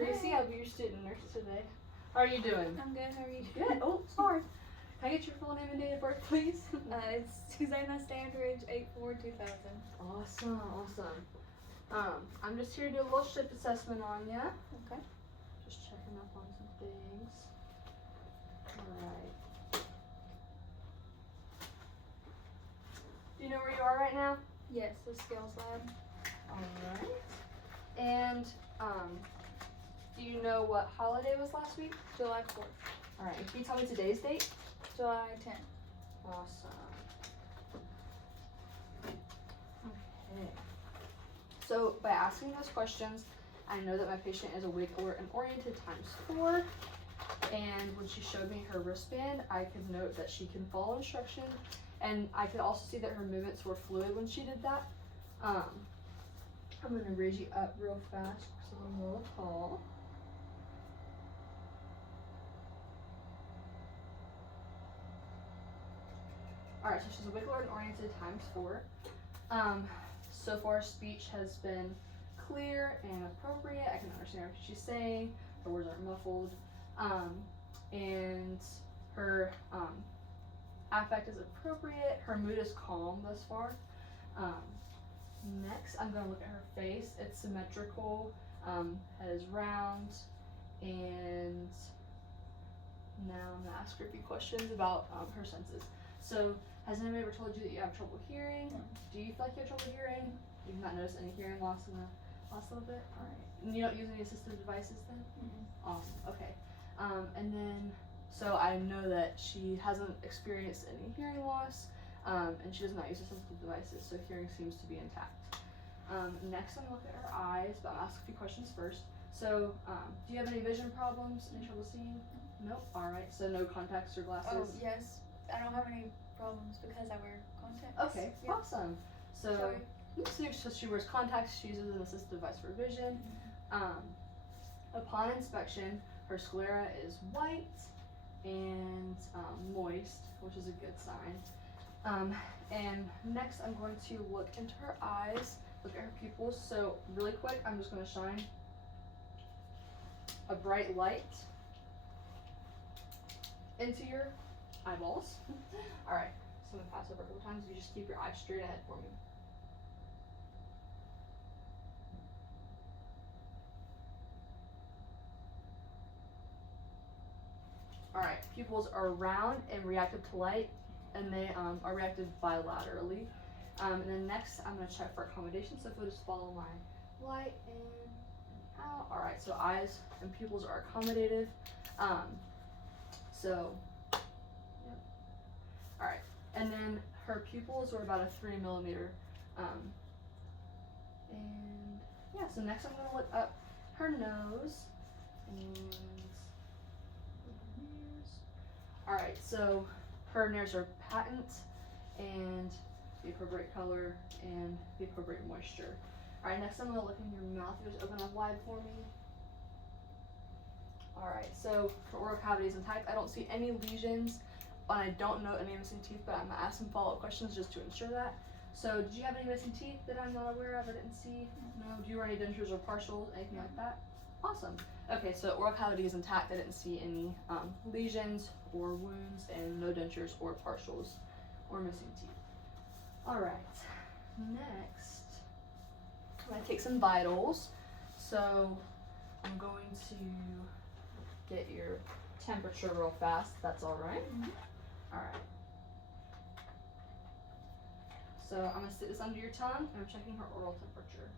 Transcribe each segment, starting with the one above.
Gracie. I'll be your student nurse today. How are you doing? I'm good. How are you? Good. Oh, sorry. Can I get your full name and date of birth, please? It's Susanna Standridge, 8/4/2000. Awesome, awesome. I'm just here to do a little shift assessment on you. Okay. Just checking up on some things. Alright. Do you know where you are right now? Yes, the skills lab. Alright. And, do you know what holiday was last week? July 4th. Alright, can you tell me today's date? July 10th. Awesome. Okay. So by asking those questions, I know that my patient is awake, alert, and oriented ×4. And when she showed me her wristband, I could note that she can follow instruction, and I could also see that her movements were fluid when she did that. I'm gonna raise you up real fast because I'm a little tall. Alright, so she's awake, alert, and oriented ×4. So far speech has been clear and appropriate. I can understand what she's saying. Her words aren't muffled. And her affect is appropriate. Her mood is calm thus far. Next, I'm going to look at her face. It's symmetrical, head is round, and now I'm going to ask her a few questions about her senses. So, has anybody ever told you that you have trouble hearing? No. Do you feel like you have trouble hearing? You've not noticed any hearing loss in the last little bit? Alright. And you don't use any assistive devices then? Awesome, okay. And then, so I know that she hasn't experienced any hearing loss, and she does not use assistive devices, so hearing seems to be intact. Next, I'm gonna look at her eyes, but I'll ask a few questions first. So, do you have any vision problems? Any trouble seeing? Nope. Alright, so no contacts or glasses? Oh, yes. I don't have any problems because I wear contacts. Okay, Yeah. awesome. So, so she wears contacts, she uses an assistive device for vision. Upon inspection, her sclera is white and moist, which is a good sign. And next I'm going to look into her eyes, look at her pupils. So really quick, I'm just going to shine a bright light into your eyeballs. Alright, so I'm going to pass over a couple times. You just keep your eyes straight ahead for me. Alright, pupils are round and reactive to light, and they are reactive bilaterally. And then next, I'm going to check for accommodation. So if you'll just follow my light in and out. Alright, so eyes and pupils are accommodative. Yep. Alright, and then her pupils are about a 3 millimeter. And yeah, so next I'm going to look up her nose. And alright, so her nares are patent and the appropriate color and the appropriate moisture. Alright, next I'm going to look in your mouth. You just open up wide for me. Alright, so her oral cavity is intact. I don't see any lesions, and I don't note any missing teeth, but I'm going to ask some follow-up questions just to ensure that. So, did you have any missing teeth that I'm not aware of or didn't see? No? Do you wear any dentures or partials, anything like that? Awesome. Okay, so oral cavity is intact. I didn't see any lesions or wounds, and no dentures or partials or missing teeth. Alright, next, I'm going to take some vitals. So, I'm going to get your temperature real fast. That's alright. Alright. So, I'm going to stick this under your tongue, and I'm checking her oral temperature.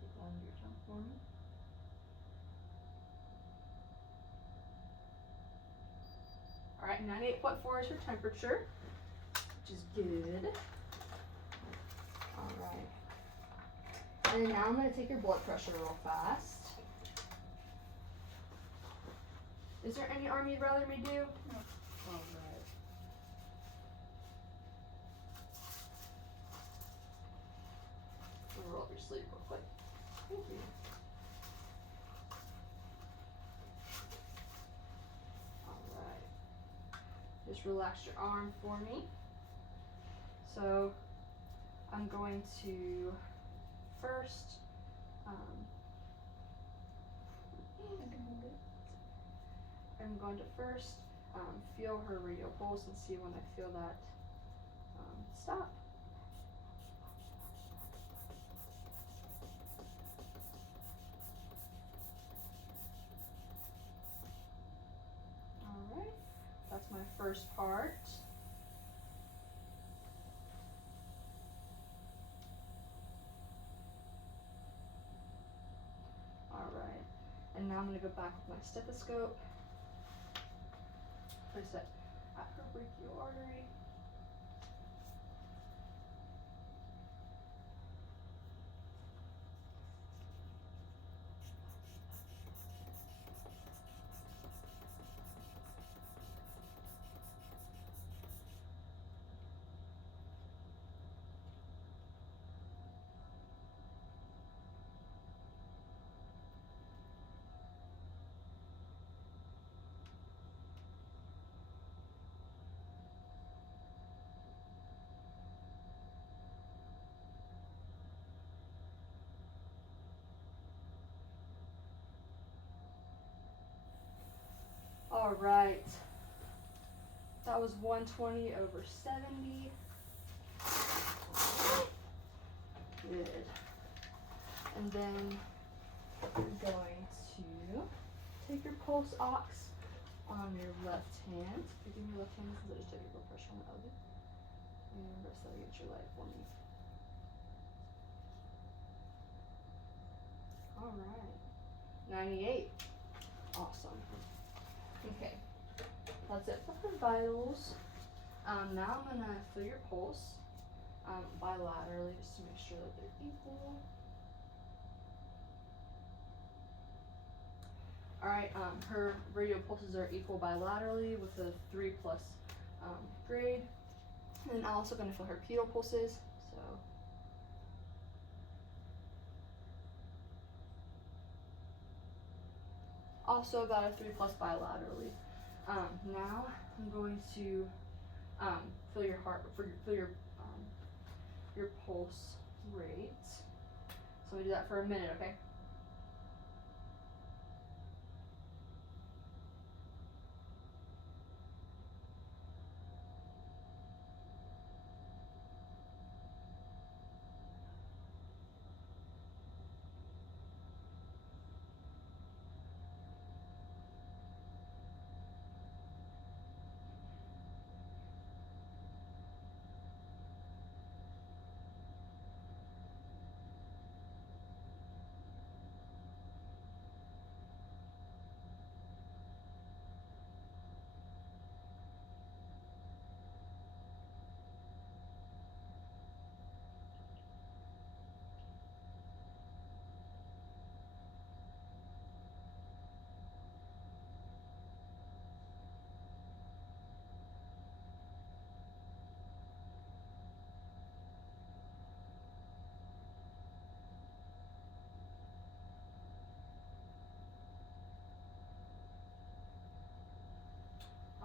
Keep it under your tongue for me. Alright, 98.4 is her temperature, which is good. Alright. And then now I'm going to take your blood pressure real fast. Is there any arm you'd rather me do? No. Alright. Roll up your sleeve real quick. Thank you. Just relax your arm for me. So I'm going to first I can hold it. I'm going to first feel her radial pulse and see when I feel that stop. All right, that's my first part. All right, and now I'm going to go back with my stethoscope. Place it at her brachial artery. All right, that was 120/70. Good. And then you're going to take your pulse ox on your left hand. If you give me your left hand, because I just took your blood pressure on the other. And rest that against your leg for me. All right. 98. Awesome. Okay. That's it for her vitals. Now I'm gonna feel your pulse bilaterally just to make sure that they're equal. All right. Her radial pulses are equal bilaterally with a 3+ grade. And I'm also gonna feel her pedal pulses. So. Also about a 3+ bilaterally. Now I'm going to feel your heart, feel your pulse rate. So we do that for a minute, okay?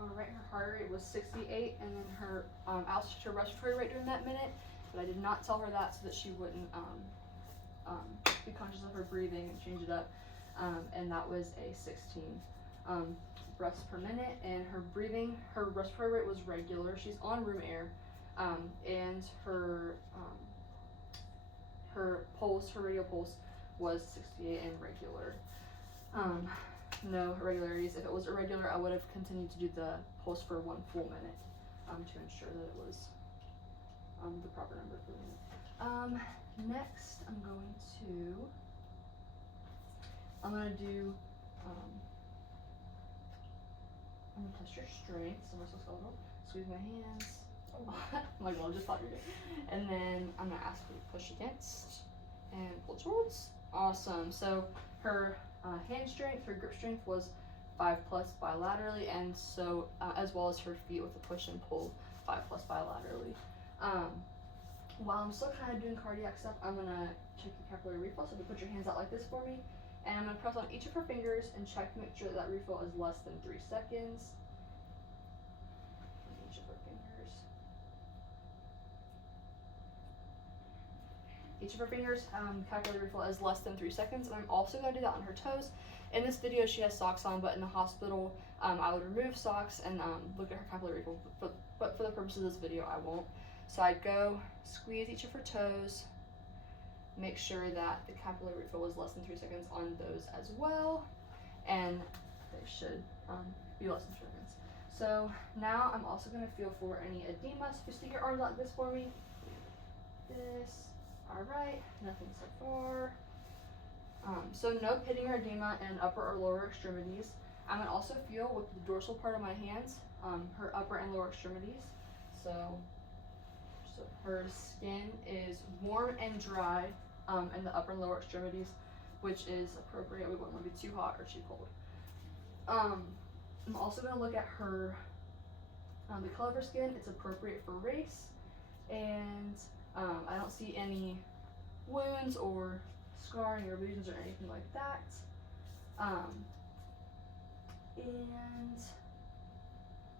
All right, her heart rate was 68, and then her altitude to respiratory rate during that minute. But I did not tell her that so that she wouldn't be conscious of her breathing and change it up. And that was a 16 breaths per minute. And her breathing, her respiratory rate was regular. She's on room air, and her pulse, her radial pulse, was 68 and regular. No irregularities. If it was irregular, I would have continued to do the pulse for 1 full minute to ensure that it was the proper number for the minute. Next, I'm going to I'm gonna test your strength, so musculoskeletal. Squeeze my hands. Oh my god, I just thought you did. And then I'm gonna ask you to push against and pull towards. Awesome. So her hand strength, her grip strength was 5+ bilaterally, and so as well as her feet with a push and pull 5+ bilaterally. While I'm still kind of doing cardiac stuff, I'm gonna check your capillary refill. So if you put your hands out like this for me, and I'm gonna press on each of her fingers and check to make sure that refill is less than 3 seconds. On each of her fingers. each of her fingers, calculate refill as less than 3 seconds. And I'm also going to do that on her toes. In this video, she has socks on, but in the hospital, I would remove socks and look at her capillary refill. But for the purpose of this video, I won't. So I'd go squeeze each of her toes, make sure that the capillary refill was less than 3 seconds on those as well, and they should be less than 3 seconds. So now I'm also going to feel for any edema. So just stick your arms like this for me. This. All right. Nothing so far. So no pitting or edema in upper or lower extremities. I'm going to also feel with the dorsal part of my hands, her upper and lower extremities. So her skin is warm and dry in the upper and lower extremities, which is appropriate. We wouldn't want to be too hot or too cold. I'm also going to look at her, the color of her skin. It's appropriate for race, and I don't see any wounds or scarring or lesions or anything like that. And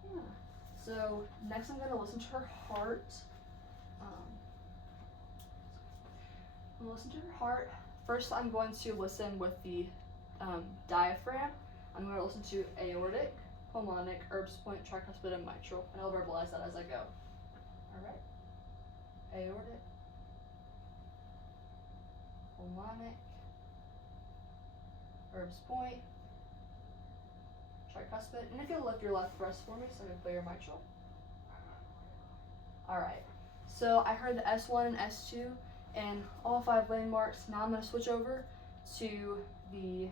yeah. So next I'm going to listen to her heart. I'm going to listen to her heart. First I'm going to listen with the diaphragm. I'm going to listen to aortic, pulmonic, Erb's point, tricuspid, and mitral, and I'll verbalize that as I go. Alright. Aortic, pulmonic, Erb's point, tricuspid, and if you'll lift your left breast for me so I can play your mitral. Alright, so I heard the S1 and S2 and all 5 landmarks. Now I'm going to switch over to the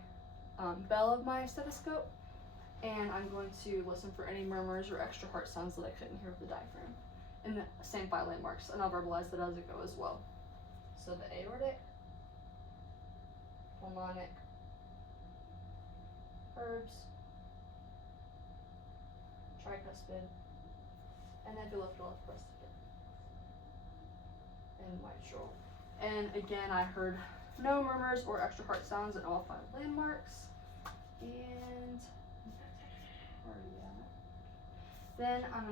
bell of my stethoscope, and I'm going to listen for any murmurs or extra heart sounds that I couldn't hear with the diaphragm. And the same 5 landmarks, and I'll verbalize that as I go as well. So the aortic, pulmonic, Erb's, tricuspid, and then if you lift your left breast again, and mitral. And again, I heard no murmurs or extra heart sounds in all 5 landmarks. And where are we at? Then I'm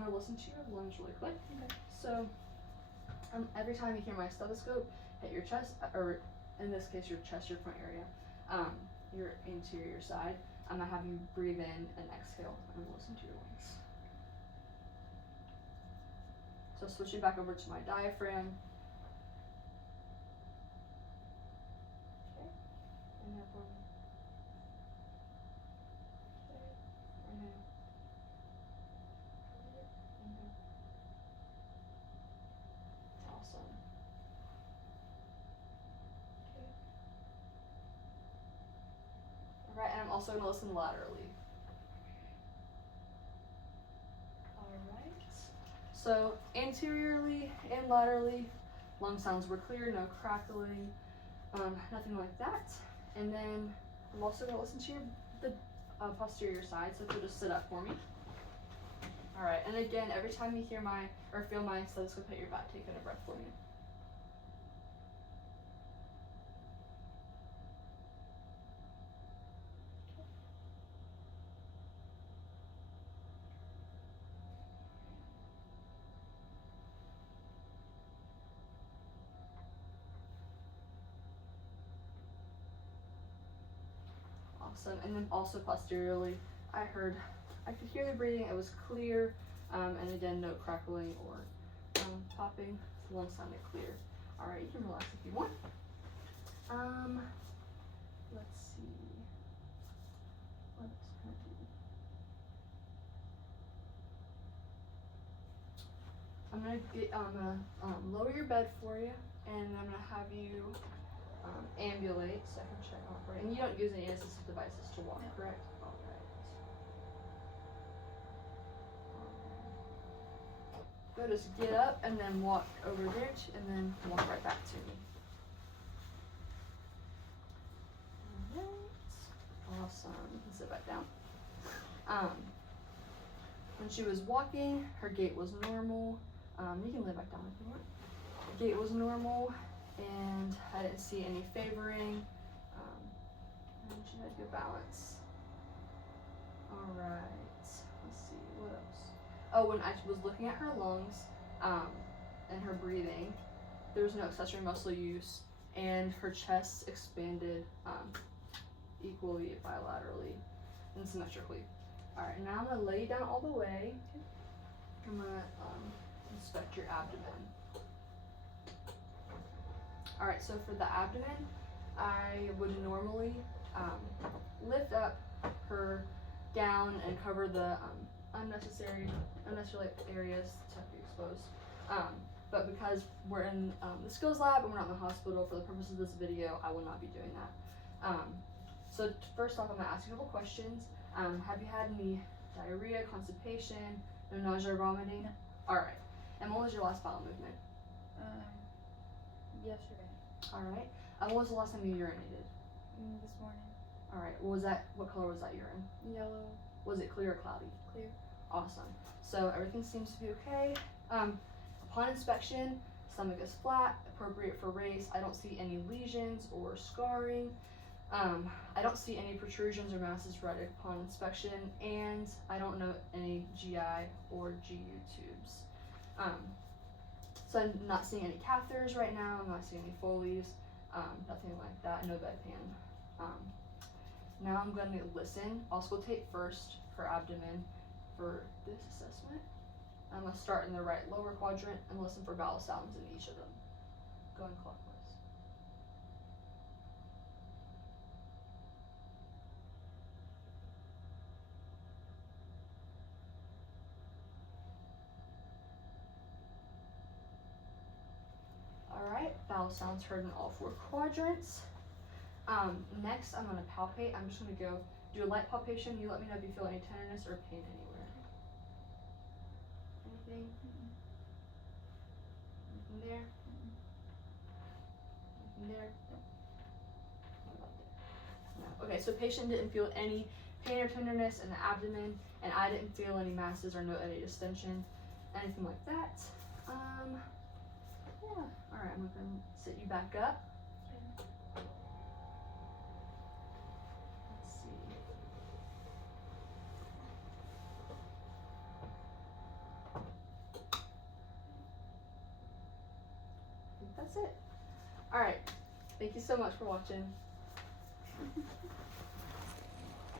gonna listen to your lungs really quick. Okay. So every time you hear my stethoscope hit your chest, or in this case your chest, your front area, your anterior side, I'm gonna have you breathe in and exhale and listen to your lungs. So switching back over to my diaphragm. Okay. Inhale for me. Okay. Inhale. Inhale. Awesome. Okay. Alright, and I'm also gonna listen laterally. So anteriorly and laterally, lung sounds were clear, no crackling, nothing like that. And then I'm also going to listen to the posterior side, so if you'll just sit up for me. All right, and again, every time you hear or feel my stethoscope hit your back, take in a breath for me. Awesome. And then also posteriorly, I could hear the breathing. It was clear, and again, no crackling or popping. The lungs sounded clear. All right, you can relax if you want. Let's see. What else can I do? I'm gonna lower your bed for you, and I'm gonna have you ambulate, so I can check on for you. And you don't use any assistive devices to walk, correct? All right. Go, just get up and then walk over there, and then walk right back to me. All right. Awesome. You can sit back down. When she was walking, her gait was normal. You can lay back down if you want. Her gait was normal, and I didn't see any favoring. And she had good balance. All right. Let's see what else. Oh, when I was looking at her lungs, and her breathing, there was no accessory muscle use, and her chest expanded equally, bilaterally, and symmetrically. All right, now I'm gonna lay you down all the way. I'm gonna inspect your abdomen. All right, so for the abdomen, I would normally lift up her gown and cover the unnecessary areas to be exposed. But because we're in the skills lab and we're not in the hospital, for the purpose of this video, I will not be doing that. So first off, I'm gonna ask you a couple questions. Have you had any diarrhea, constipation, no nausea or vomiting? No. All right. And when was your last bowel movement? Yesterday. All right. And when was the last time you urinated? This morning. All right. What color was that urine? Yellow. Was it clear or cloudy? Clear. Awesome. So everything seems to be okay. Upon inspection, stomach is flat, appropriate for race. I don't see any lesions or scarring. I don't see any protrusions or masses right upon inspection, and I don't note any GI or GU tubes. So I'm not seeing any catheters right now. I'm not seeing any Foleys, nothing like that. No bedpan. Now I'm going to listen. Auscultate first her abdomen for this assessment. I'm going to start in the right lower quadrant and listen for vowel sounds in each of them. Going clockwise. Alright, vowel sounds heard in all 4 quadrants. Next I'm going to palpate. I'm just going to go do a light palpation. You let me know if you feel any tenderness or pain anywhere. Anything? Anything there? Anything there? What about there? No. Okay, so patient didn't feel any pain or tenderness in the abdomen, and I didn't feel any masses or note any distension, anything like that. Yeah. Alright, I'm gonna sit you back up. Let's see. I think that's it. Alright. Thank you so much for watching.